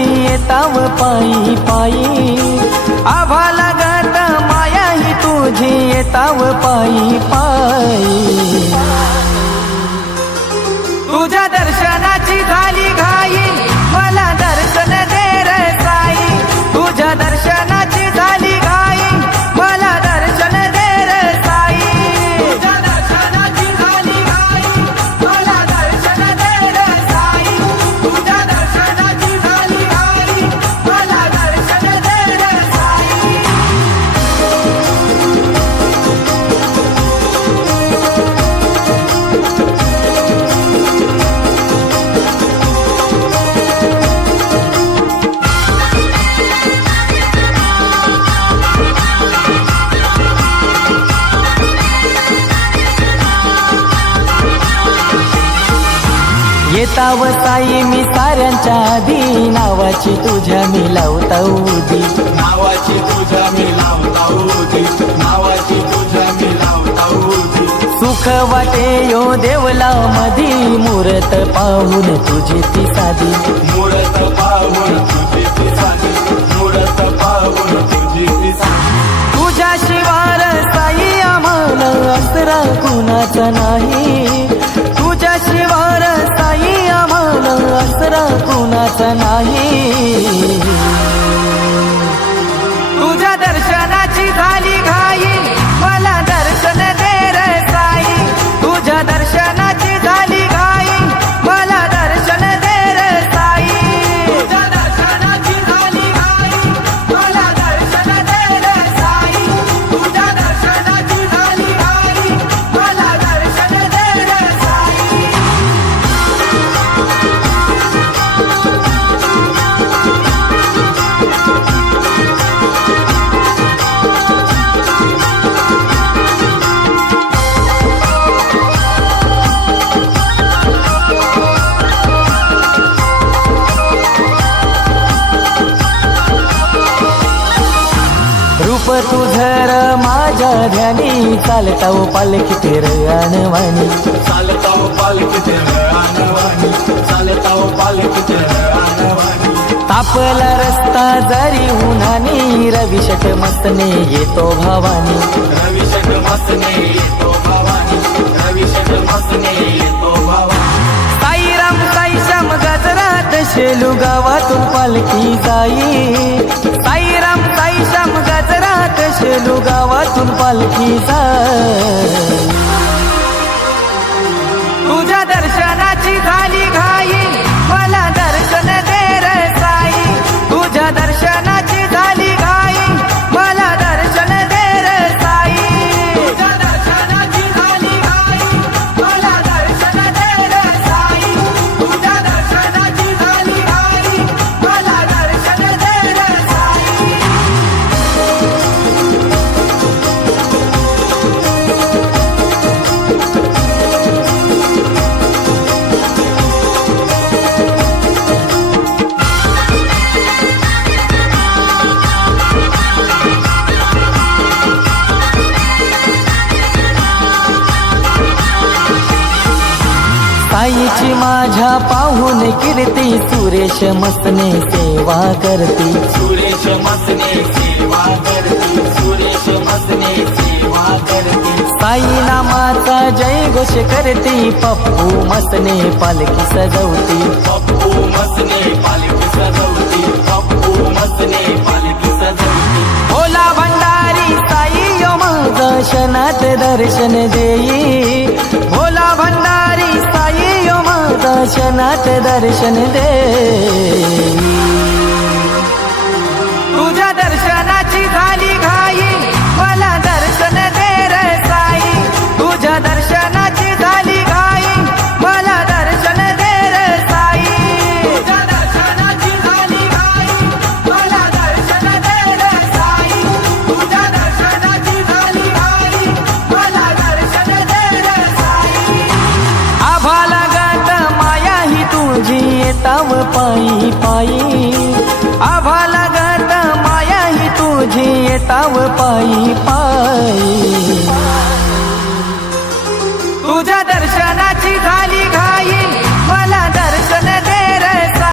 येताव पायी पायी. आभा लागत माया ही तुझी येताव पायी पायी. तुझ्या दर्शनाची झाली घाई. येताव साई मी साऱ्यांच्या आधी. नावाची तुझ्या मी लावता उदी नावाची तुझ्या मी लावता होती नावाची तुझ्या मी लावता होती सुख वाटे यो देवला मधी. मूरत पाहून तुझी ती साधी. मुरत पाहून तुझी ती साधी. मुरत पाहून तुझी ती साधी. तुझ्या शिवार साई आम्हाला असरा कुणाचा नाही. आसरा कुणाचा नाही. तुझ्या दर्शन तुझर माझ्या ध्यानी चालता ओ पालखी तेर अनवाणी चालताव पालखी ते आणवाणी चालताव पालखी तापला रस्ता जरी उन्हानी रविशट मस्तने येतो भावानी. रविशक येतो भवानी रविशक मसने येतो भवानी. साईराम साईशाम गजरात शेलू गावातून पालखी जाई. गजरात शेलू गावातून पालखीचा साईची माझ्या पाहून कीर्ती सुरेश मसने सेवा करती. सुरेश मसने सेवा करती सुरेश मसने सेवा करती. साई नामाचा जय घोष करती पप्पू मसने पालखी सजवती. पप्पू मसने पालखी सजवती पप्पू मसने पालखी सजवती. भोला भंडारी साई यो दर्शनात दर्शन देई. दर्शनाचे दर्शन दे. ठाव पायी पायी. आभा लगत माया ही तुझी येताव पायी पायी. तुझ्या दर्शनाची झाली